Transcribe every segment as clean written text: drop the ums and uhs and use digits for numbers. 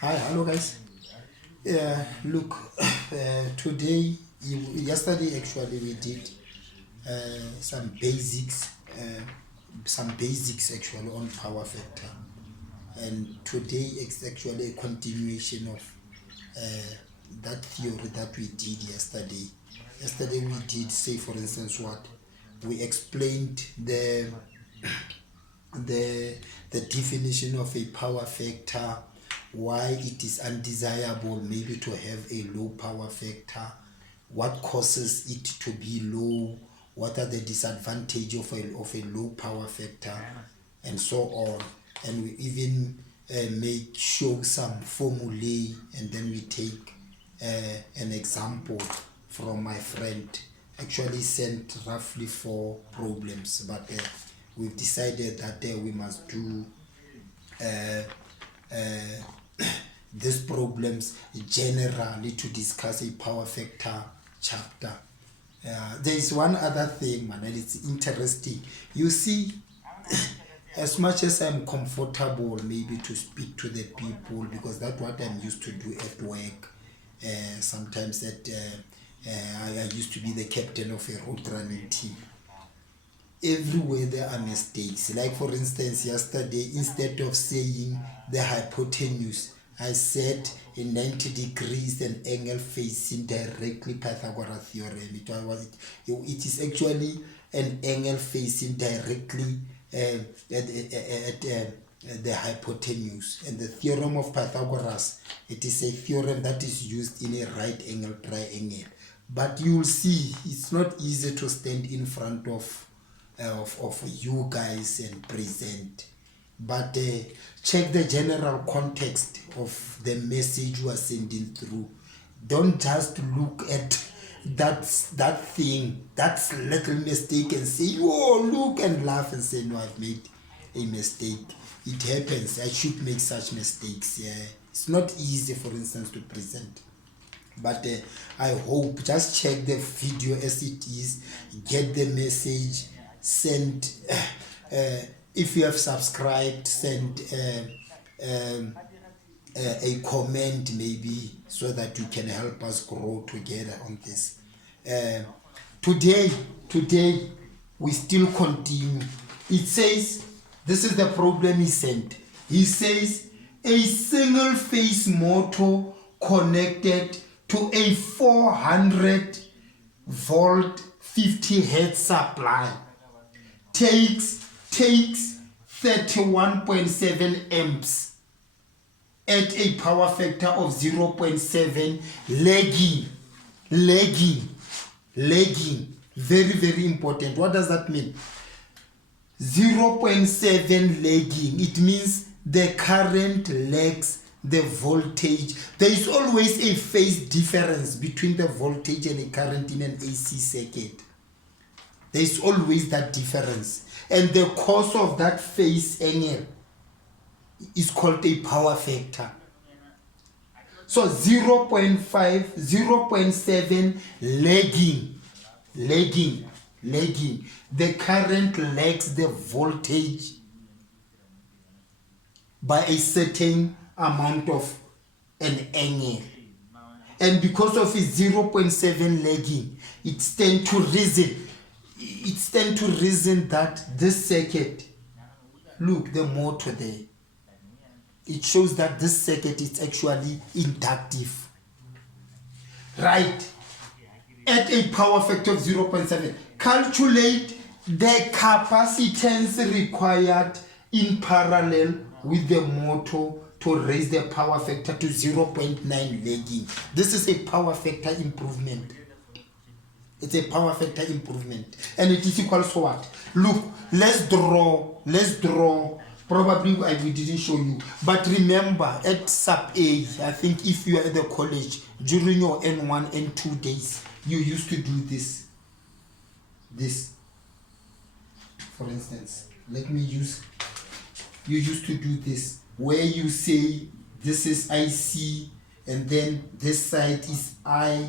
Hi, hello guys. Look, yesterday actually we did some basics actually on power factor, and today it's actually a continuation of that theory that we did yesterday. Yesterday we did, say for instance, what we explained the the definition of a power factor, why it is undesirable maybe to have a low power factor, what causes it to be low, what are the disadvantages of a low power factor, and so on. And we even show some formulae, and then we take an example from my friend. Actually sent roughly 4 problems, but we've decided that we must do these problems generally to discuss a power factor chapter. There is one other thing, man, and it's interesting. You see, as much as I'm comfortable maybe to speak to the people, because that's what I'm used to do at work. Sometimes I used to be the captain of a road running team. Everywhere there are mistakes. Like for instance, yesterday, instead of saying the hypotenuse, I said in 90 degrees an angle facing directly Pythagoras theorem. It is actually an angle facing directly at the hypotenuse. And the theorem of Pythagoras, it is a theorem that is used in a right angle triangle. But you'll see it's not easy to stand in front of you guys and present. But check the general context of the message you are sending through. Don't just look at that thing, that little mistake, and say, oh, look, and laugh and say, no, I've made a mistake. It happens. I should make such mistakes. It's not easy, for instance, to present. But I hope, just check the video as it is, get the message, send, if you have subscribed, send a comment maybe, so that you can help us grow together on this. Today we still continue. It says, this is the problem he sent. He says, a single phase motor connected to a 400 volt 50 hertz supply takes 31.7 amps at a power factor of 0.7, lagging. Very, very important. What does that mean? 0.7 lagging. It means the current lags the voltage. There is always a phase difference between the voltage and the current in an AC circuit. There is always that difference. And the cause of that phase angle is called a power factor. So 0.7 lagging. The current lags the voltage by a certain amount of an angle. And because of its 0.7 lagging, it stands to reason that this circuit, look, the motor there, it shows that this circuit is actually inductive. Right? At a power factor of 0.7, calculate the capacitance required in parallel with the motor to raise the power factor to 0.9 lagging. This is a power factor improvement. It's a power factor improvement. And it is equal to what? Look, let's draw. Probably we didn't show you. But remember, at sub A, I think if you are at the college, during your N1, N2 days, you used to do this. For instance, you used to do this, where you say, this is IC, and then this side is I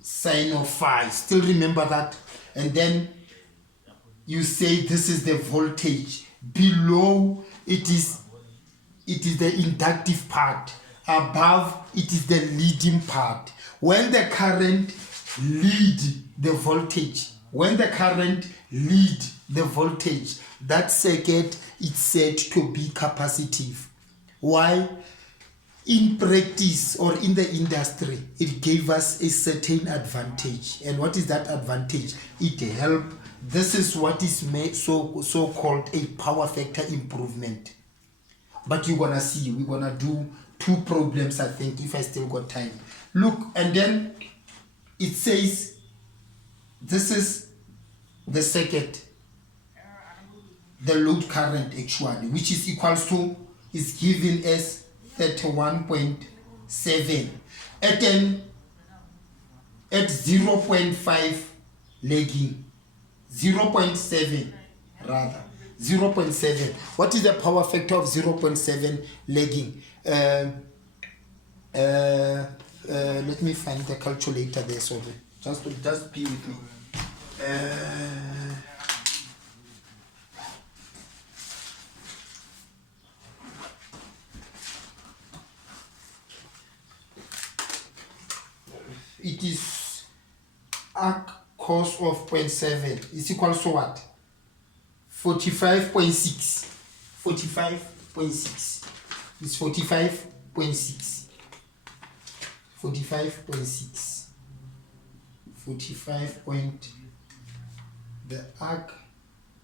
sine of phi. Still remember that? And then you say this is the voltage. Below it is it is the inductive part. Above, it is the leading part. When the current lead the voltage, that circuit is said to be capacitive. Why? In practice or in the industry, it gave us a certain advantage. And what is that advantage? It helped. This is what is made so called a power factor improvement. But you're gonna see, we're gonna do 2 problems, I think, if I still got time. Look, and then it says this is the circuit, the load current actually, which is equals to, is given as 31.7 at 0.5 lagging, 0.7 rather, 0.7. What is the power factor of 0.7 lagging? Let me find the calculator there, sorry. Just be with me. It is arc cos of 0.7 is equal to what? 45.6. 45.6. It's 45.6. 45.6. 45 point. The arc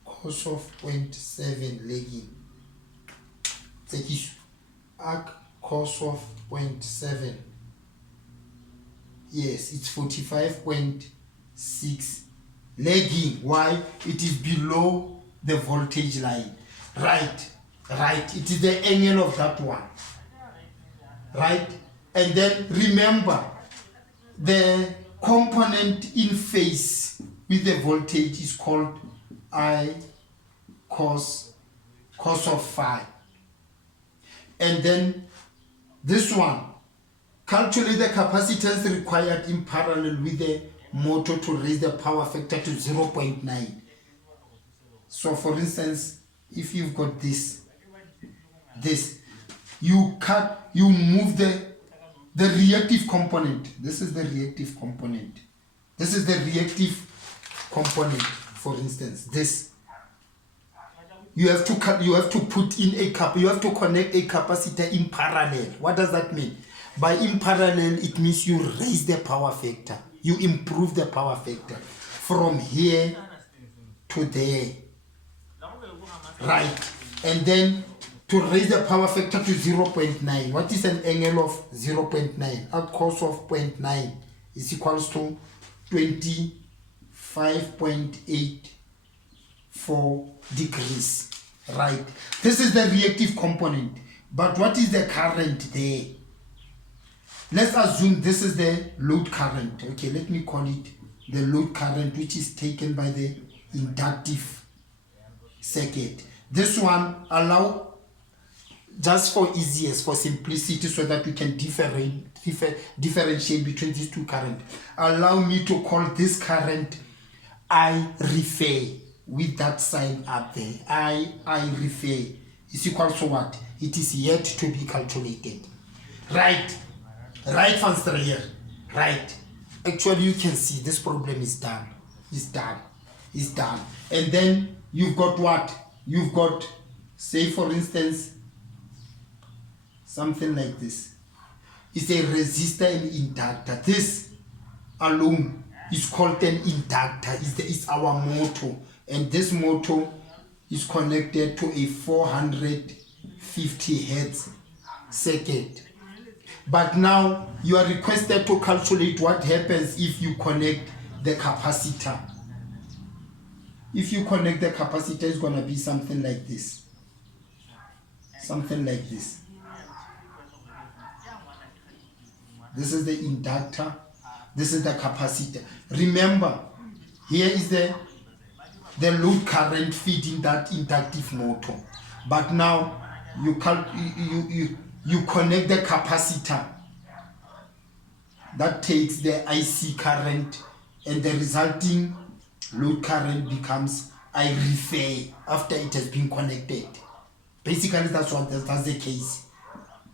cos of 0.7 lagging. Take it. Arc cos of 0.7. Yes, it's 45.6 lagging. Why? It is below the voltage line. Right. It is the angle of that one. Right? And then remember, the component in phase with the voltage is called I cos of phi. And then this one, calculate the capacitance required in parallel with the motor to raise the power factor to 0.9. So for instance, if you've got this, you move the reactive component. This is the reactive component. For instance, this. You have to put in you have to connect a capacitor in parallel. What does that mean? By in parallel, it means you raise the power factor. You improve the power factor from here to there. Right. And then to raise the power factor to 0.9. What is an angle of 0.9? A cos of 0.9 is equals to 25.84 degrees. Right. This is the reactive component. But what is the current there? Let's assume this is the load current. Okay, let me call it the load current, which is taken by the inductive circuit. This one allow, just for easiest, for simplicity, so that we can differentiate between these two currents. Allow me to call this current I refer, with that sign up there. I refer is equal to what? It is yet to be calculated. Right, van Strayer. Right. Actually, you can see this problem is done. It's done. And then you've got what? You've got, say for instance, something like this. It's a resistor and inductor. This alone is called an inductor. It's our motor. And this motor is connected to a 450 Hertz circuit. But now you are requested to calculate what happens if you connect the capacitor. If you connect the capacitor, it's going to be something like this. This is the inductor. This is the capacitor. Remember, here is the load current feeding that inductive motor. But now you connect the capacitor. That takes the IC current, and the resulting load current becomes I refer after it has been connected. Basically, that's the case.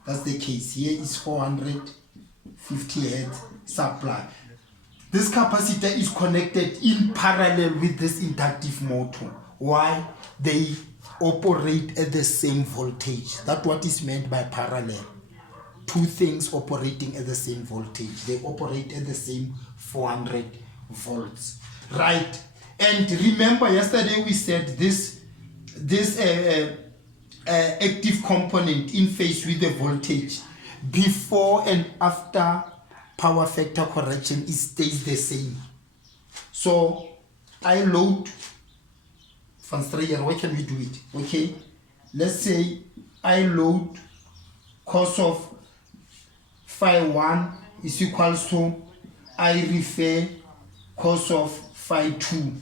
That's the case. Here is 450 hertz supply. This capacitor is connected in parallel with this inductive motor. Why? They operate at the same voltage. That's what is meant by parallel. Two things operating at the same voltage. They operate at the same 400 volts. Right. And remember, yesterday we said this active component in phase with the voltage before and after power factor correction, it stays the same. So I load van Strayer, why can we do it? Okay, let's say I load cos of phi 1 is equals to I refer cos of phi 2.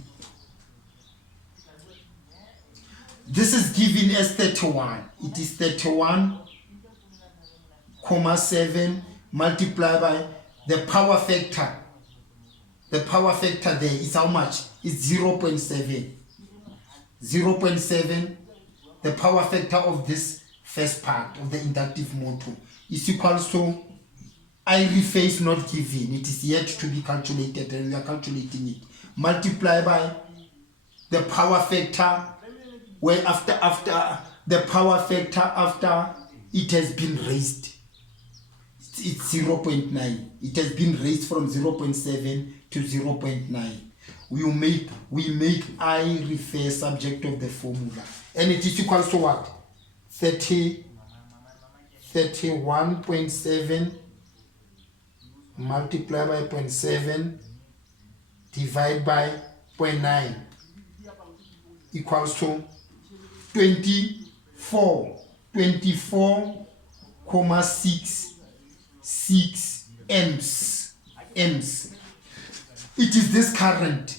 This is given as 31. It is 31,7 multiplied by the power factor. The power factor there is how much? It's 0.7. 0.7. The power factor of this first part of the inductive motor is equals to, I refer is not given. It is yet to be calculated and we are calculating it. Multiply by the power factor, where after the power factor after it has been raised. It's 0.9. It has been raised from 0.7 to 0.9. We make I refer subject of the formula. And it is equal to what? 31.7 multiplied by 0.7 divided by 0.9 equals to 24,66 amps. It is this current,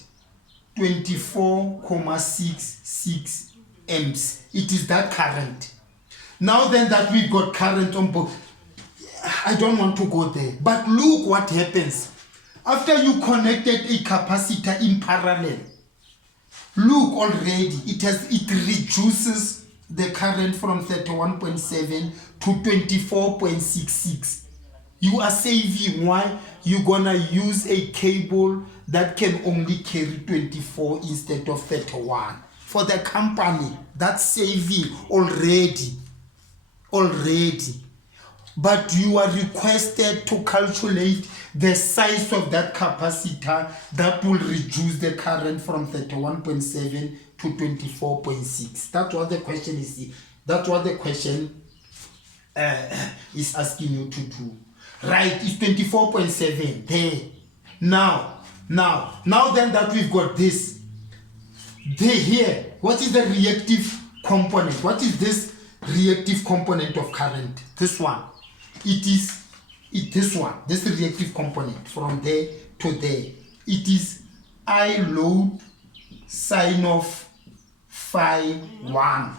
24,66 amps. It is that current. Now then that we got current on both, I don't want to go there, but look what happens after you connected a capacitor in parallel. Look already, it reduces the current from 31.7 to 24.66. You are saving. Why? You're gonna use a cable that can only carry 24 instead of 31. For the company, that's saving already. But you are requested to calculate the size of that capacitor that will reduce the current from 31.7 to 24.6. That's what the question is. That's what the question is asking you to do. Right, it's 24.7 there. Now then that we've got this. There here, what is the reactive component? What is this reactive component of current? This one. This one, this reactive component from there to there. It is I load sine of phi 1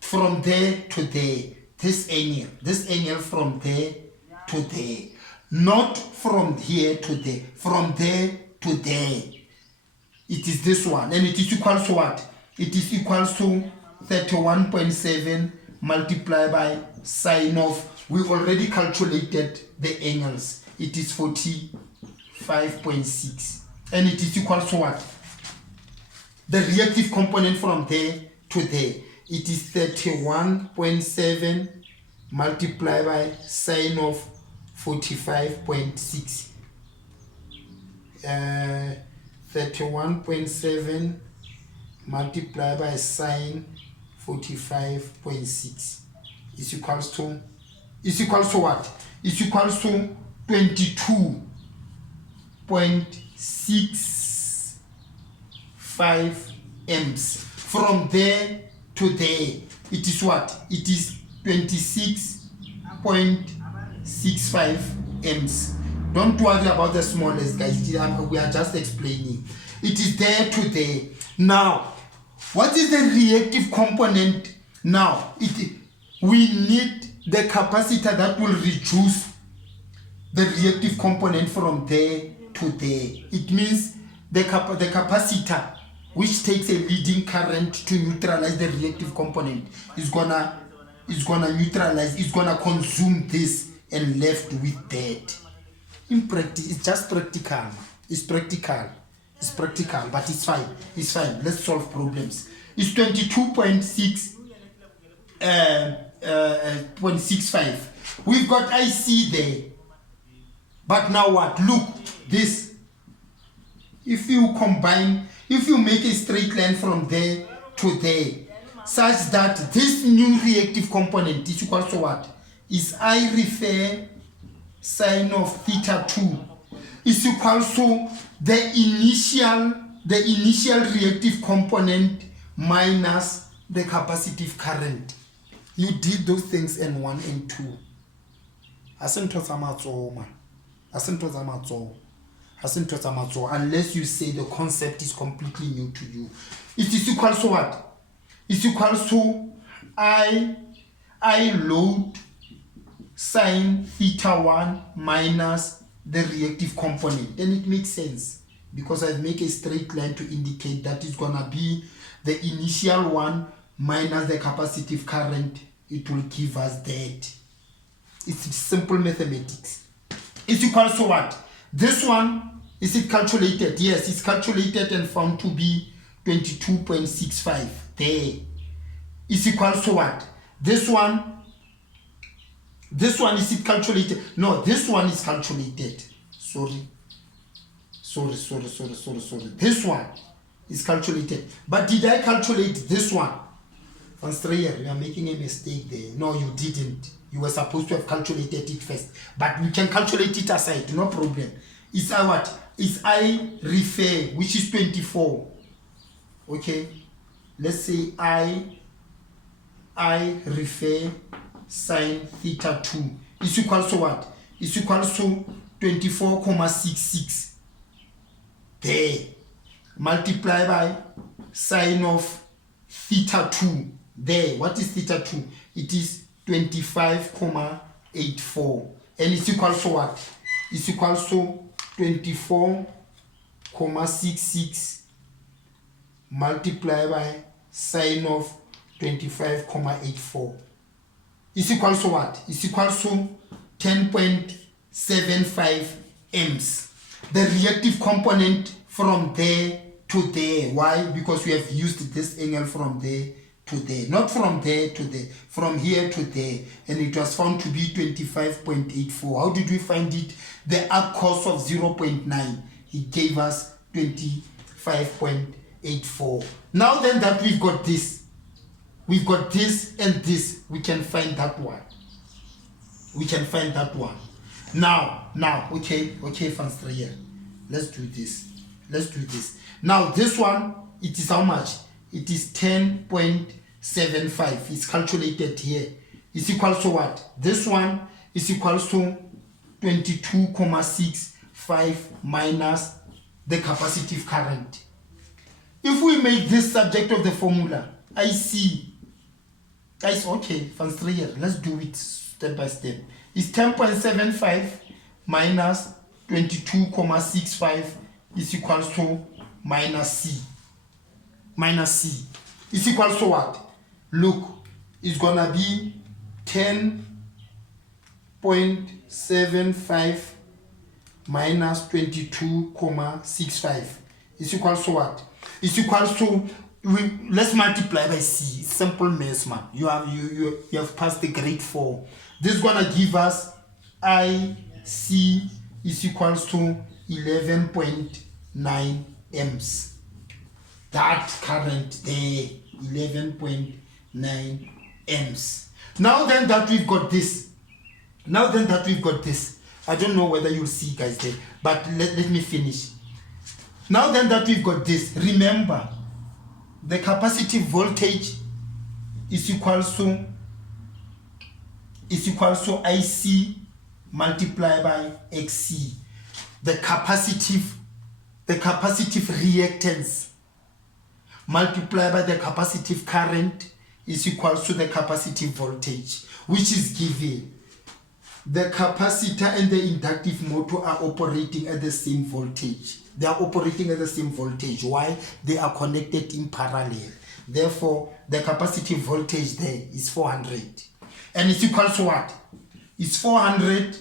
from there to there. This angle from there to there, not from here to there, from there to there. It is this one, and it is equal to what? It is equal to 31.7 multiplied by sine of, we already calculated the angles, it is 45.6, and it is equal to what? The reactive component from there to there, it is 31.7 multiplied by sine of 45.6. 31.7 multiplied by sine 45.6 is equals to what? It's equals to 22.65 amps. From there to there, it is what? It is 26.65 amps. Don't worry about the smallest, guys. We are just explaining. It is there to there. Now, what is the reactive component? Now, we need the capacitor that will reduce the reactive component from there to there. It means the capacitor which takes a leading current to neutralize the reactive component, is gonna neutralize, is gonna consume this and left with that. In practice, it's just practical. It's practical, but it's fine. Let's solve problems. It's 22.65. We've got IC there, but now what? Look, this, if you make a straight line from there to there, such that this new reactive component is equal to what? Is I refer sine of theta 2 is equal to the initial reactive component minus the capacitive current. You did those things in 1 and 2. Unless you say the concept is completely new to you. It is equal to what? It's equal to I load sine theta 1 minus the reactive component. Then it makes sense because I make a straight line to indicate that it's gonna be the initial one minus the capacitive current. It will give us that. It's simple mathematics. It's equal to what? This one, is it calculated? Yes, it's calculated and found to be 22.65. There. Is equal to what? This one is it calculated? No, this one is calculated. Sorry. This one is calculated. But did I calculate this one? Van Strayer, you are making a mistake there. No, you didn't. You were supposed to have calculated it first. But we can calculate it aside, no problem. It's I what? It's I refer, which is 24. Okay? Let's say I refer sine theta 2 is equal to what? Is equal to 24.66. There. Multiply by sine of theta 2. There. What is theta 2? It is 25.84. And it's equal to what? It's equal to 24.66 multiply by sine of 25.84. Is equal to what? Is equal to 10.75 amps. The reactive component from there to there. Why? Because we have used this angle from there to there. Not from there to there. From here to there. And it was found to be 25.84. How did we find it? The arc cos of 0.9. It gave us 25.84. Now then that we've got this and this, we can find that one. Now, okay, Van Strayer. Let's do this. Now this one, it is how much? It is 10.75. It's calculated here. It's equal to what? This one is equal to 22.65 minus the capacitive current. If we make this subject of the formula, I see. Guys, okay, Van Strayer, let's do it step by step. It's 10.75 minus 22.65 is equal to minus C. Minus C is equal to what? Look, it's gonna be 10.75 minus 22.65 is equal to what? It's equal to, let's multiply by C. It's simple math, man. You have passed the grade 4. This is gonna give us IC is equal to 11.9 amps. That current there, 11.9 amps. Now then that we've got this, I don't know whether you'll see, guys, there, but let me finish. Now then that we've got this, remember, the capacitive voltage is equal to IC multiplied by XC. The capacitive reactance multiplied by the capacitive current is equal to the capacitive voltage, which is given. The capacitor and the inductive motor are operating at the same voltage. They are operating at the same voltage. Why? They are connected in parallel. Therefore, the capacitive voltage there is 400. And it's equal to what? It's 400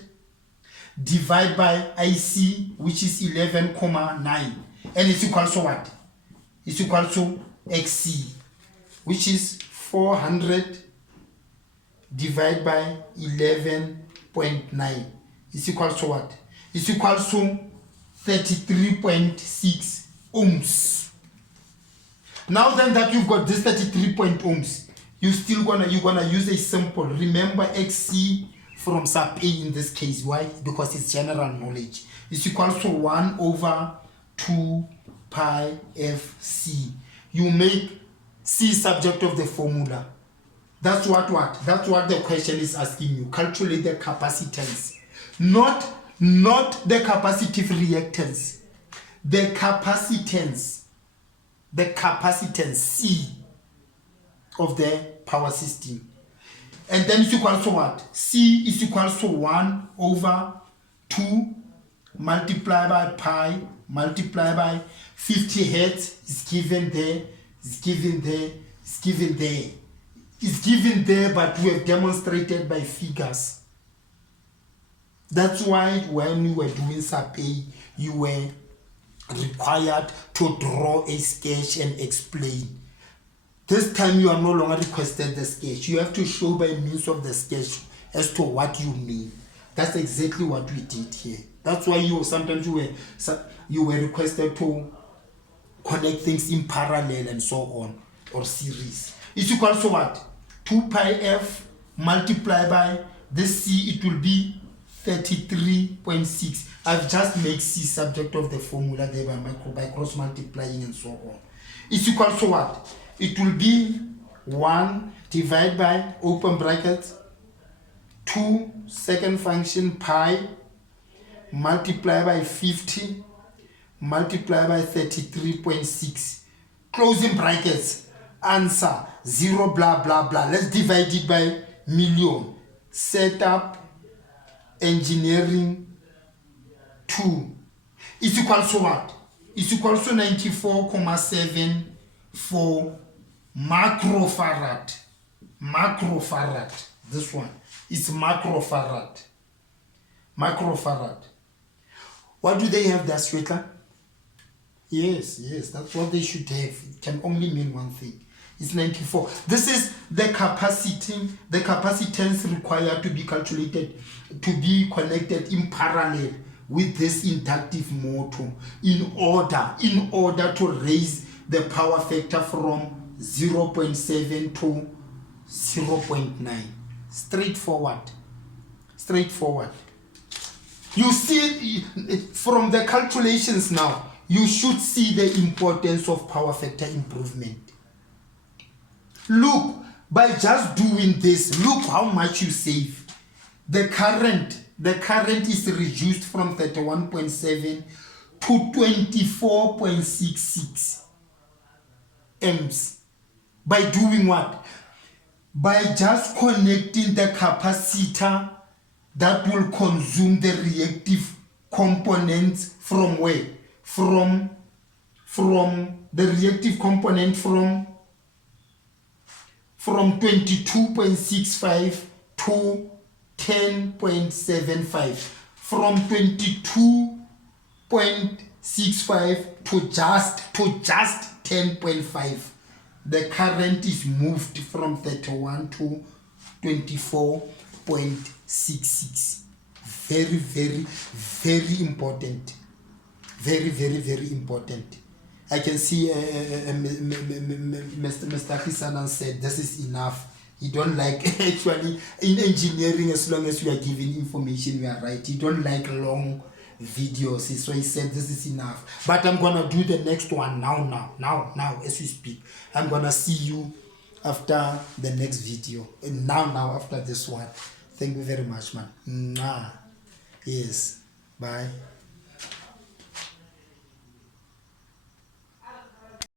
divided by IC, which is 11,9. And it's equal to what? It's equal to XC, which is 400 divided by 11.9. It's equal to what? It's equal to 33.6 ohms. Now then that you've got this 33 ohms, you're gonna use a simple. Remember XC from sub A in this case. Why? Because it's general knowledge. It's equal to 1 over 2 pi FC. You make C subject of the formula. That's what? That's what the question is asking you. Calculate the capacitance. Not the capacitive reactance. The capacitance. The capacitance C of the power system. And then it's equal to what? C is equal to 1 over 2 multiplied by pi multiplied by 50 hertz is given there, is given there, is given there. It's given there, but we have demonstrated by figures. That's why when we were doing sub A, you were required to draw a sketch and explain. This time you are no longer requested the sketch. You have to show by means of the sketch as to what you mean. That's exactly what we did here. That's why sometimes you were requested to connect things in parallel and so on, or series. It's equal to what? 2 pi f multiplied by this C, it will be 33.6. I've just made C subject of the formula there by cross multiplying and so on. It's equal to what? It will be 1 divided by open brackets 2 second function pi multiplied by 50 multiplied by 33.6 closing brackets. Answer 0 blah blah blah. Let's divide it by million. Setup engineering 2 is equal to what? It's equal to 94.74 microfarad. Microfarad. This one is microfarad. Microfarad. What do they have there, Swetla? Yes, that's what they should have. It can only mean one thing. It's 94. This is the capacitance required to be calculated, to be connected in parallel with this inductive motor in order to raise the power factor from 0.7 to 0.9. Straightforward. You see, from the calculations now, you should see the importance of power factor improvement. Look, by just doing this, look how much you save. The current is reduced from 31.7 to 24.66 amps. By doing what? By just connecting the capacitor that will consume the reactive components from where? From the reactive component from 22.65 to 10.75. From 22.65 to just 10.5. The current is moved from 31 to 24.66. Very, very, very important. Very, very, very important. I can see Mr. Kisanan said this is enough. You don't like, actually, in engineering, as long as you are giving information, you are right. You don't like long videos. So he said this is enough. But I'm going to do the next one now, as we speak. I'm going to see you after the next video. And now, after this one. Thank you very much, man. Yes. Bye.